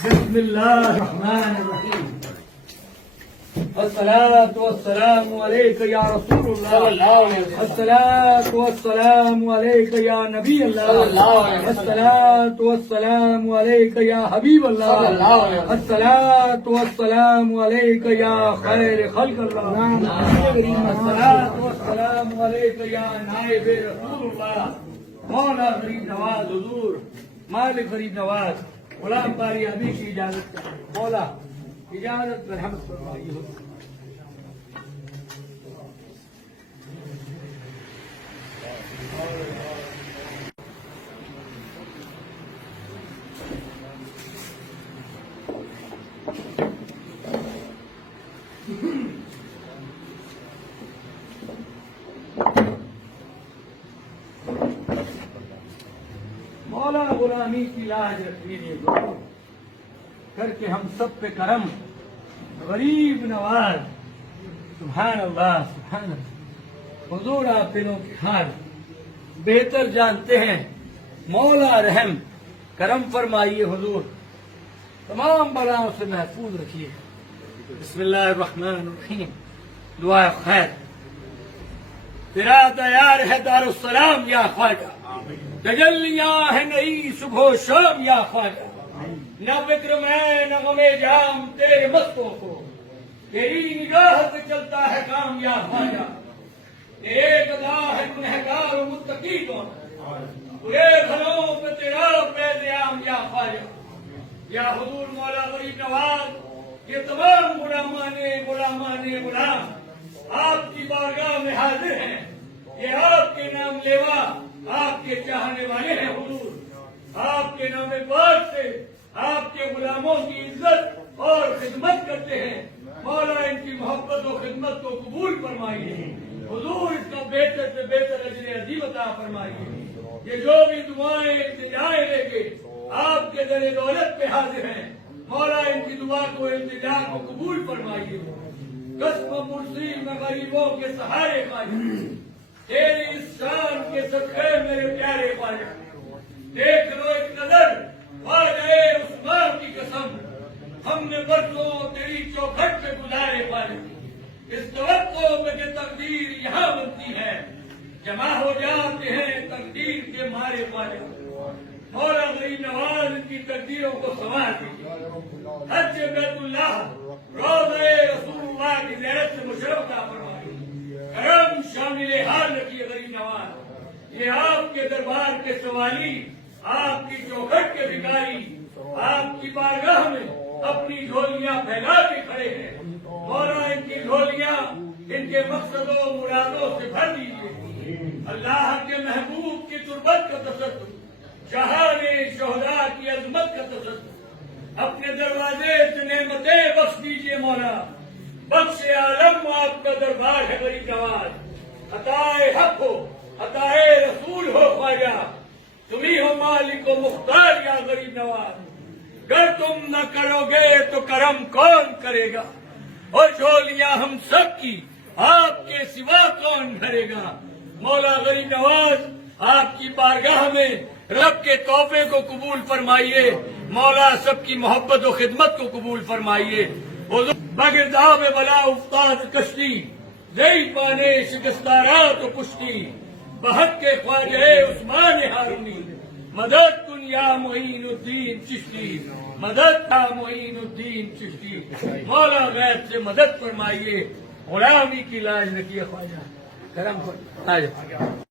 بسم الله الرحمن الرحيم. الصلاة والسلام عليك يا رسول الله. الصلاة والسلام عليك يا نبي الله. الصلاة والسلام عليك يا حبيب الله. الصلاة والسلام عليك يا خير خلق الله. الصلاة والسلام عليك يا نائب رسول الله. مولا غریب نواز حضور مالک غریب نواز غلام باری ابھی کی اجازت کا مولا اجازت رحمت فرمائیے. مولا غلامی کی لاج رکھیے کر کے ہم سب پہ کرم غریب نواز. سبحان اللہ سبحان اللہ. حضور آپ دلوں کے حال بہتر جانتے ہیں. مولا رحم کرم فرمائیے. حضور تمام بلاؤں سے محفوظ رکھیے. بسم اللہ الرحمن الرحیم. دعا خیر. تیرا تیار ہے دار السلام یا خواجہ. تجلیاں ہے نئی صبح و شام یا خواجہ. نہ فکر میں نہ غم جام تیرے مستوں کو. تیری نگاہ سے چلتا ہے کام یا خواجہ. ایک ادا ہے گنہگار و متقی کو. پورے گھروں پہ تیرا فیض عام یا خواجہ. یا حضور مولا غریب نواز یہ تمام غلام آپ کی بارگاہ میں حاضر ہیں. یہ آپ کے نام لیوا آپ کے چاہنے والے ہیں. حضور آپ کے نام پاک سے آپ کے غلاموں کی عزت اور خدمت کرتے ہیں. مولا ان کی محبت و خدمت کو قبول فرمائیے. حضور اس کا بہتر سے بہتر اجر عظیم عطا فرمائیے. یہ جو بھی دعائیں التجائیں لے کے آپ کے در دولت پہ حاضر ہیں مولا ان کی دعا کو التجا کو قبول فرمائیے. قسم مرسی میں غریبوں کے سہارے خواجہ. تیری اس شان کے صدقے میرے پیارے خواجہ. دیکھ لو ایک نظر خواجہ عثمان کی قسم ہم نے برسوں تیری چوکھٹ پہ گزارے خواجہ. اس توقع پہ کہ تقدیر یہاں بنتی ہے جمع ہو جاتے ہیں تقدیر کے مارے خواجہ. مولا غریب نواز ان کی تقدیروں کو سنوار دیجیے. حج بیت اللہ روضہ رسول اللہ کی زیارت سے مشرف عطا فرمائیے. کرم شامل حال رکھیے غریب نواز. یہ آپ کے دربار کے سوالی آپ کی چوکھٹ کے بھکاری آپ کی بارگاہ میں اپنی جھولیاں پھیلا کے کھڑے ہیں. مولا ان کی جھولیاں ان کے مقصدوں مرادوں سے بھر دیجیے. اللہ کے محبوب کی تربت کا تصدق جہان شہداء کی عظمت کا تصدق اپنے دروازے سے نعمتیں بخش دیجیے. مولا بخش عالم آپ کا دربار ہے غریب نواز. عطائے حق ہو عطائے رسول ہو خواجہ. تمہیں ہو مالک و مختار یا غریب نواز. گر تم نہ کرو گے تو کرم کون کرے گا. اور جھولیاں ہم سب کی آپ کے سوا کون بھرے گا. مولا غریب نواز آپ کی بارگاہ میں رب کے تحفے کو قبول فرمائیے. مولا سب کی محبت و خدمت کو قبول فرمائیے. بگرداب بلا افتاد کشتی زئی پانے شکستارات و پشتی. بحق کے خواجہ عثمان ہارونی مدد کن یا معین الدین چشتی. مدد تھا معین الدین چشتی. مولا غیب سے مدد فرمائیے. غلامی کی لاج رکھیے خواجہ. کرم فرمائیے.